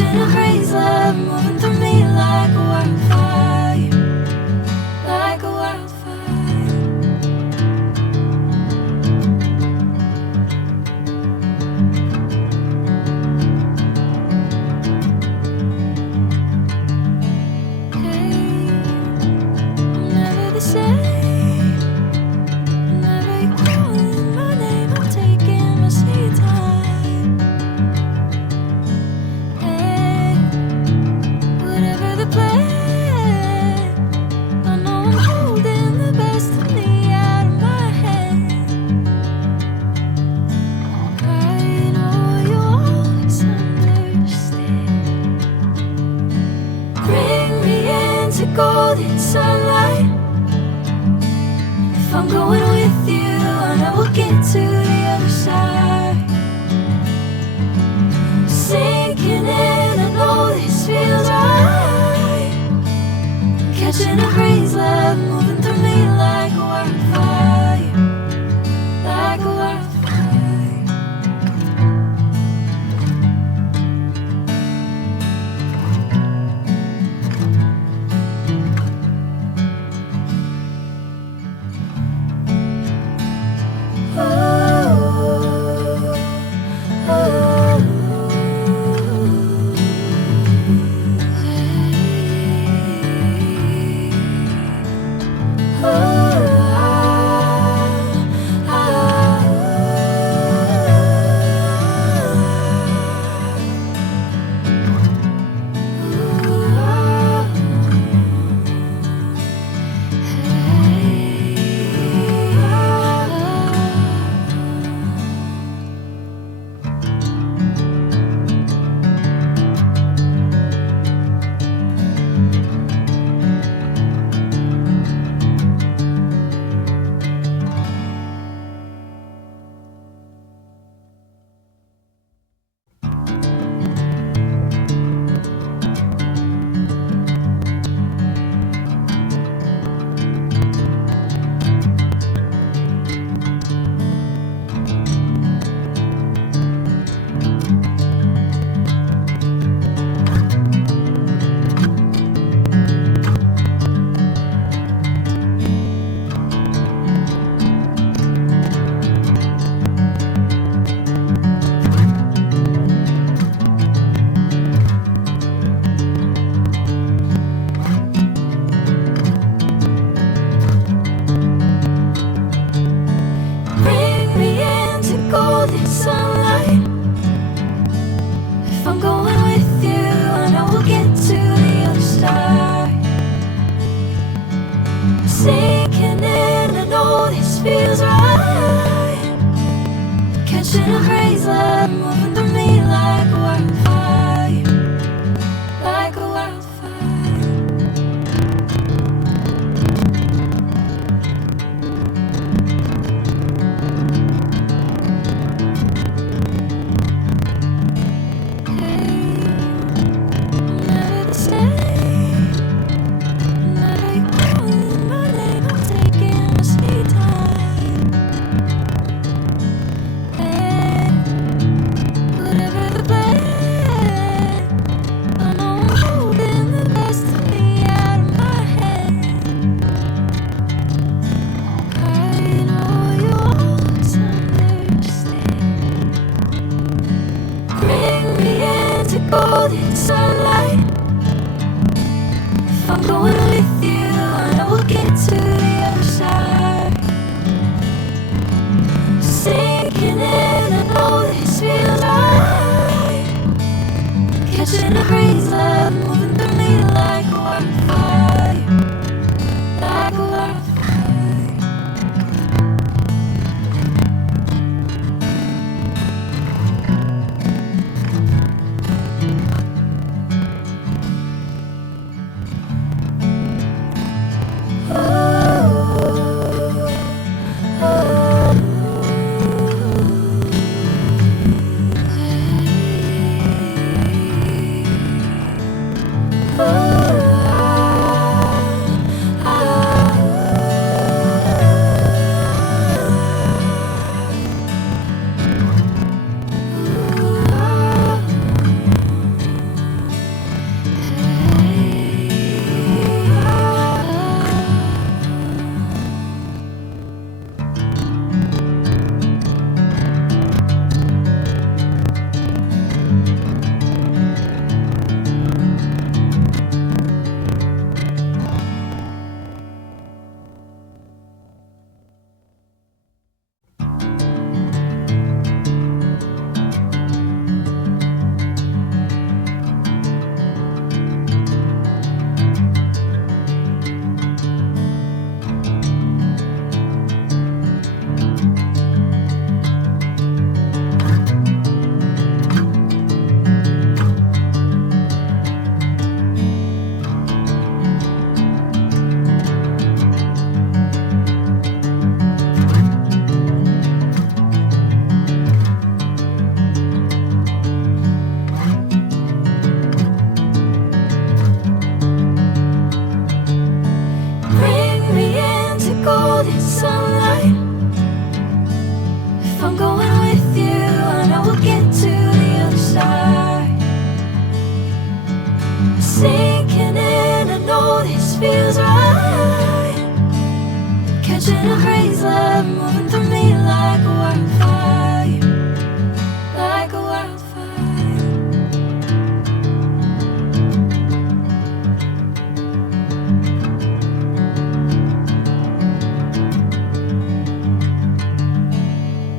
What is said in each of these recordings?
Catching a crazy love moving through me like a wildfire, like a wildfire. Hey, I'm never the same. Whenever you're calling my name, I'm taking my sweet time. Hey, whatever the plan, I know I'm holding the best of me out of my hand. I know you always understand. Bring me into golden sunlight. If I'm going with you, I know we'll get to the other side. Sinking in, I know this feels right. Catching a crazy love moving through me like a wildfire, like a wildfire. Bring me into golden sunlight. If I'm going with you, I know we'll get to the other side. Sinking in, I know this feels right. Catching a crazy love moving through me like a wildfire, like a wildfire. Hey, I'm never the same. Whenever you're calling my name, I'm taking my sweet time. Hey, whatever the plan, I know I'm holding the best of me out of my hand. I know you always understand. Bring me into golden sunlight. If I'm going with you, I know we'll get to the other side. Sinking in, I know this feels right. Catching a crazy love moving through me like a wildfire, like a wildfire. Sinking in, I know this feels right. Catching a breeze, love moving through me like a wildfire, like a wildfire.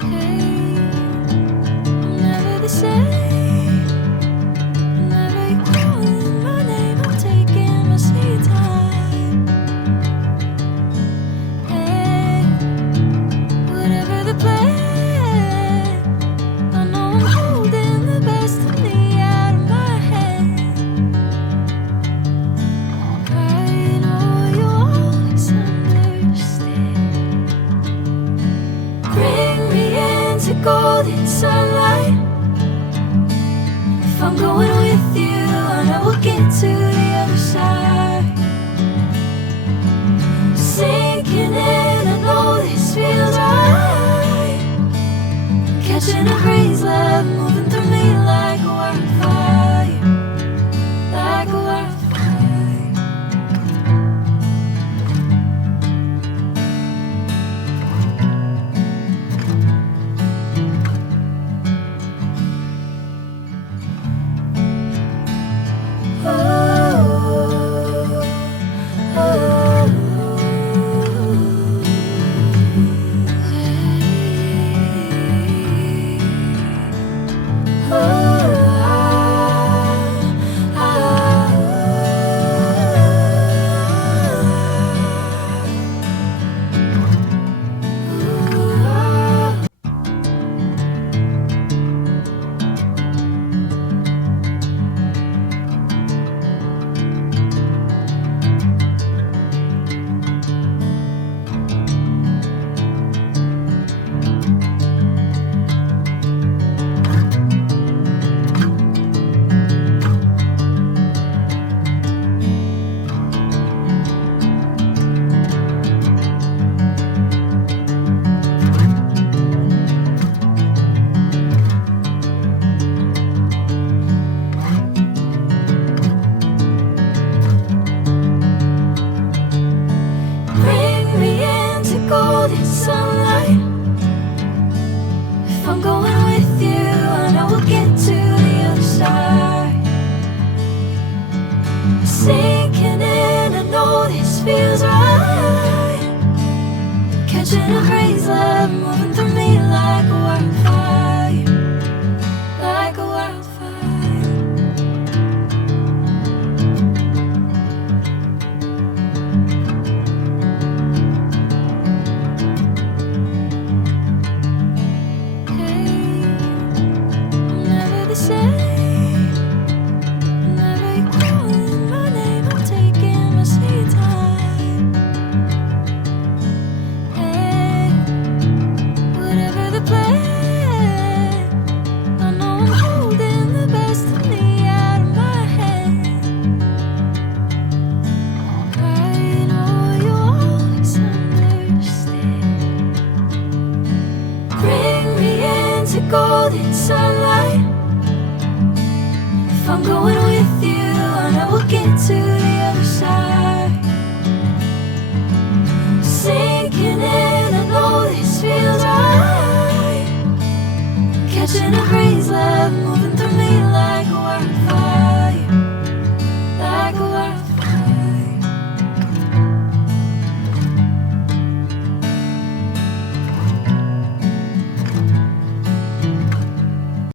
Hey, I'm never the same. Golden sunlight. If I'm going with you, I know we'll get to the other side. Sinking in, I know this feels right. Catching a breeze, love moving through me like a wildfire, like a wildfire. Golden sunlight. If I'm going with you, I know we'll get to the other side. Sinking in, I know this feels right. Catching a breeze, love moving through me like a wildfire, like a wildfire. Golden sunlight. If I'm going